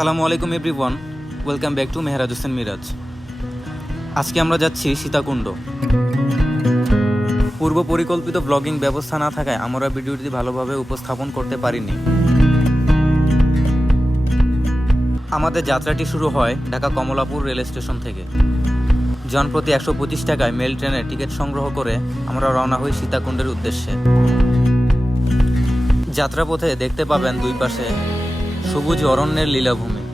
আসসালামু আলাইকুম everyone, welcome back to Mehraj Hossain Miraj. আজকে আমরা যাচ্ছি সীতাকুণ্ড। পূর্ব পরিকল্পিত ব্লগিং ব্যবস্থা না থাকায় আমরা ভিডিওটি ভালোভাবে উপস্থাপন করতে পারিনি। আমাদের যাত্রাটি শুরু হয় ঢাকা কমলাপুর রেল স্টেশন থেকে। জনপ্রতি 125 টাকায় মেল ট্রেনের টিকিট সংগ্রহ করে আমরা রওনা হই সীতাকুণ্ডের উদ্দেশ্যে। যাত্রাপথে দেখতে পাবেন দুই পাশে সবুজ অরণ্যের লীলাভূমি,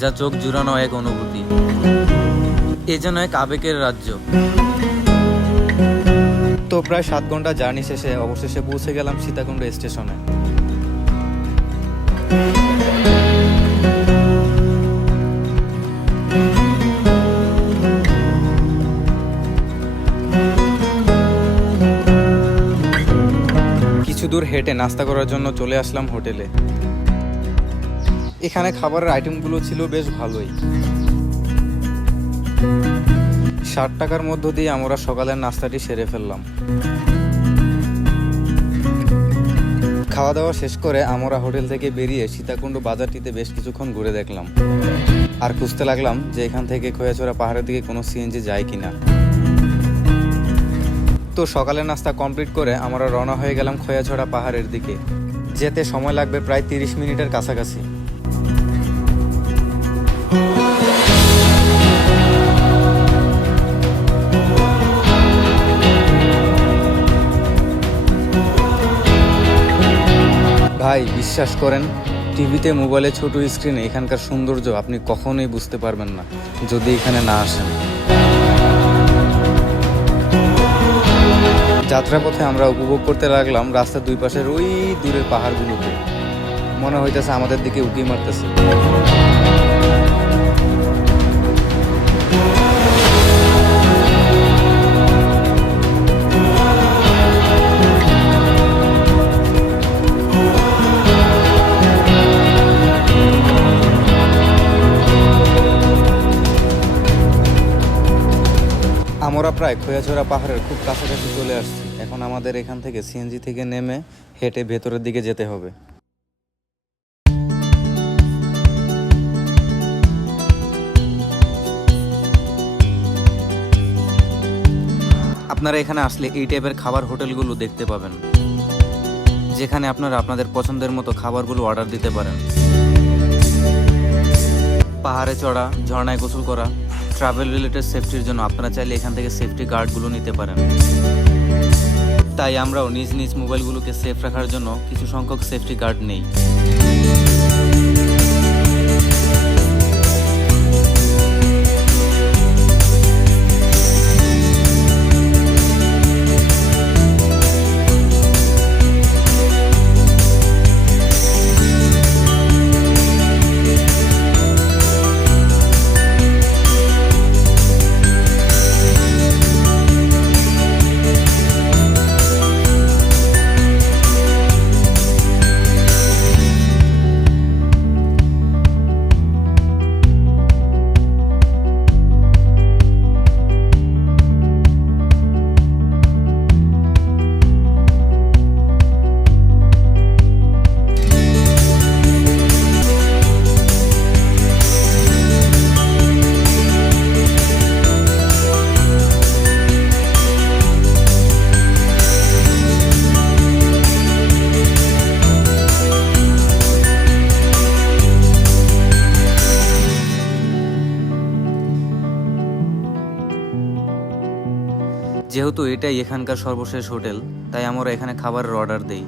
যা চোখ জুড়ানো এক অনুভূতি। এ যেন এক আবেগের রাজ্য। তো প্রায় 7 ঘন্টা জার্নি শেষে অবশেষে পৌঁছে গেলাম সীতাকুণ্ড স্টেশনে। কিছু দূর হেঁটে নাস্তা করার জন্য চলে আসলাম হোটেলে। এখানে খাবারের আইটেমগুলো ছিল বেশ ভালোই। 60 টাকার মধ্য দিয়ে আমরা সকালের নাস্তাটি সেরে ফেললাম। খাওয়া দাওয়া শেষ করে আমরা হোটেল থেকে বেরিয়ে সীতাকুণ্ড বাজারটিতে বেশ কিছুক্ষণ ঘুরে দেখলাম আর খুঁজতে লাগলাম যে এখান থেকে খোয়াছড়া পাহাড়ের দিকে কোনো সিএনজি যায় কিনা। তো সকালের নাস্তা কমপ্লিট করে আমরা রওনা হয়ে গেলাম খোয়াছড়া পাহাড়ের দিকে। যেতে সময় লাগবে প্রায় 30 মিনিটের কাছাকাছি। ভাই বিশ্বাস করেন, টিভিতে মোবাইলে ছোট স্ক্রিনে এখানকার সৌন্দর্য আপনি কখনোই বুঝতে পারবেন না যদি এখানে না আসেন। যাত্রাপথে আমরা উপভোগ করতে লাগলাম রাস্তার দুই পাশের ওই দূরের পাহাড়গুলোকে। মনে হইতেছে আমাদের দিকে উঁকি মারতেছে। আমরা প্রায় খোয়াছড়া পাহাড়ের খুব কাছাকাছি চলে আসছি। এখন আমাদের এখান থেকে সিএনজি থেকে নেমে হেঁটে ভেতরের দিকে যেতে হবে। আপনারা এখানে আসলে এই টাইপের খাবার হোটেলগুলো দেখতে পাবেন, যেখানে আপনারা আপনাদের পছন্দের মতো খাবারগুলো অর্ডার দিতে পারেন। পাহাড়ে চড়া, ঝর্ণায় গোসল করা, ট্রাভেল রিলেটেড সেফটির জন্য আপনারা চাইলে এখান থেকে সেফটি গার্ডগুলো নিতে পারেন। তাই আমরাও নিজ নিজ মোবাইলগুলোকে সেফ রাখার জন্য কিছু সংখ্যক সেফটি গার্ড নেই। যেহেতু এটাই এখানকার সর্বশেষ হোটেল, তাই আমরা এখানে খাবারের অর্ডার দেই।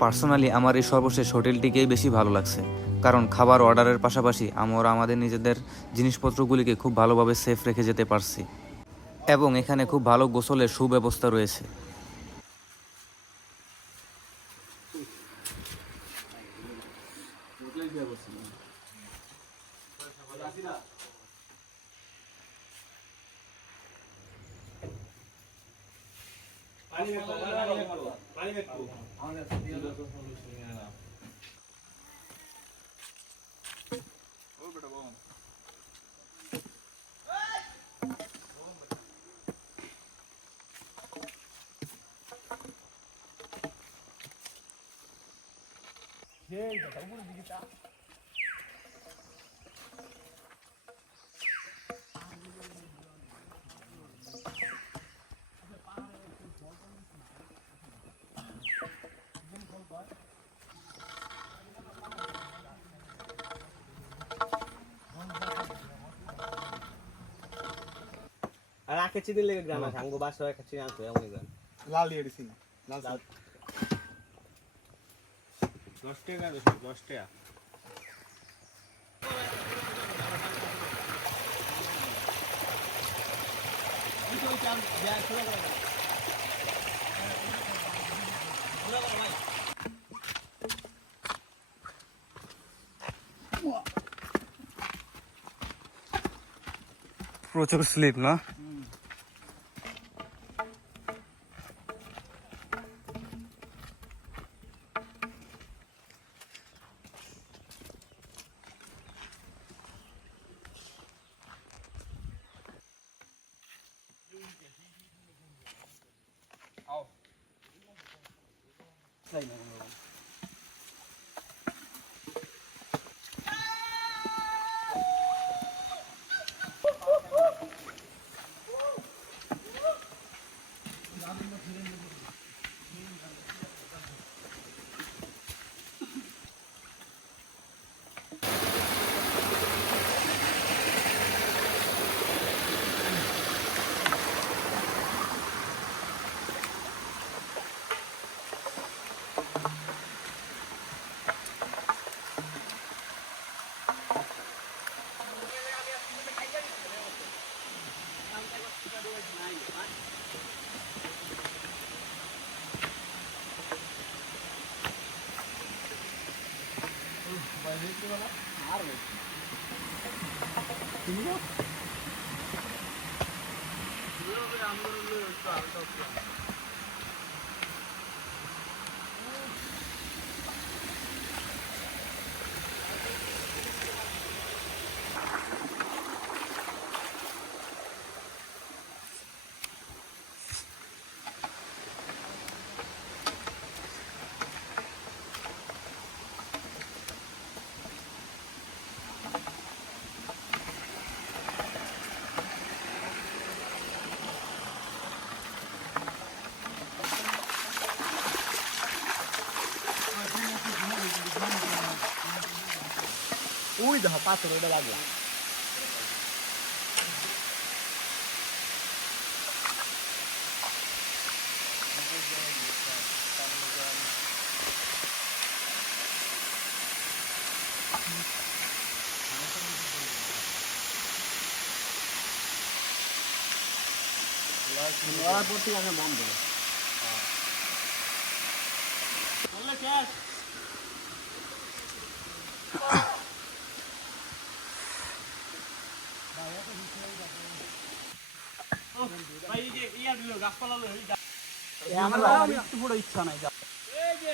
পার্সোনালি আমার এই সর্বশেষ হোটেলটিকেই বেশি ভালো লাগছে, কারণ খাবার অর্ডারের পাশাপাশি আমরা আমাদের নিজেদের জিনিসপত্রগুলিকে খুব ভালোভাবে সেফ রেখে যেতে পারছি এবং এখানে খুব ভালো গোসলের সুব্যবস্থা রয়েছে। কেচি দিলে গ্রাম আছে আঙ্গো বাসা কেচি আনতো এমন গ্রাম লাল দিয়ে দিছি না লাল 10 টাকা 10 টাকা প্রচুর স্লিপ না ওই দেখো পাথর ওটা লাগলা পড়তে গেছে মন দেবে বললে ক্যাশ ভাই এই যে ইয়া দিল গাছপালা লই আমার একটু বড় ইচ্ছা নাই যা এই যে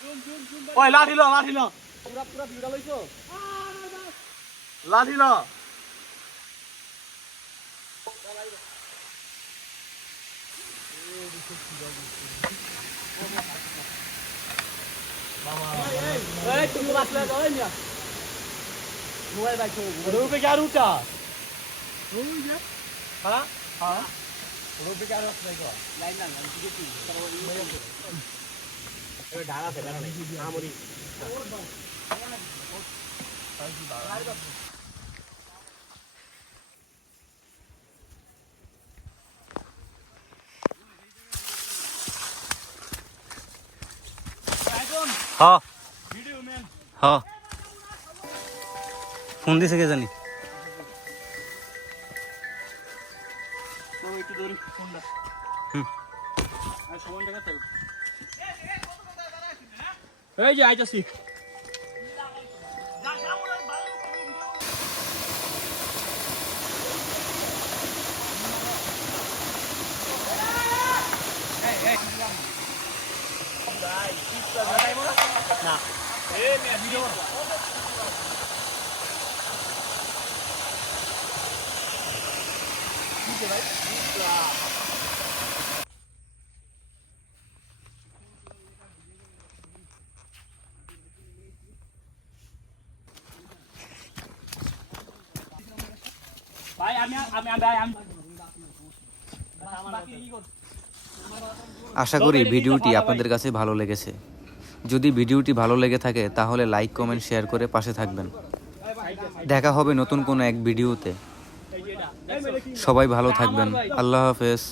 জুম ওই লাঠি লো পুরা ভিড়া লইছো লাঠি লো এই তুমি বাসলে যাও না মোবাইল বাইছো রুপে কি আর উঠা ওই যে হ্যাঁ হ্যাঁ রুপে কি আর উঠা লাইন না আমি কি এই ঢালা আছে ঢালা নেই আমরি হ্যাঁ হ্যাঁ ফোন দিছে কে জানি একটু ধরি ফোনটা আর সময়টা কত এই যে আইতাছি না এই মে ভিডিও ঠিক আছে ভাই ভাই আমি আশা করি ভিডিওটি আপনাদের কাছে ভালো লেগেছে যদি ভিডিওটি ভালো লেগে থাকে তাহলে লাইক কমেন্ট শেয়ার করে পাশে থাকবেন দেখা হবে নতুন কোনো এক ভিডিওতে সবাই ভালো থাকবেন। আল্লাহ হাফেজ।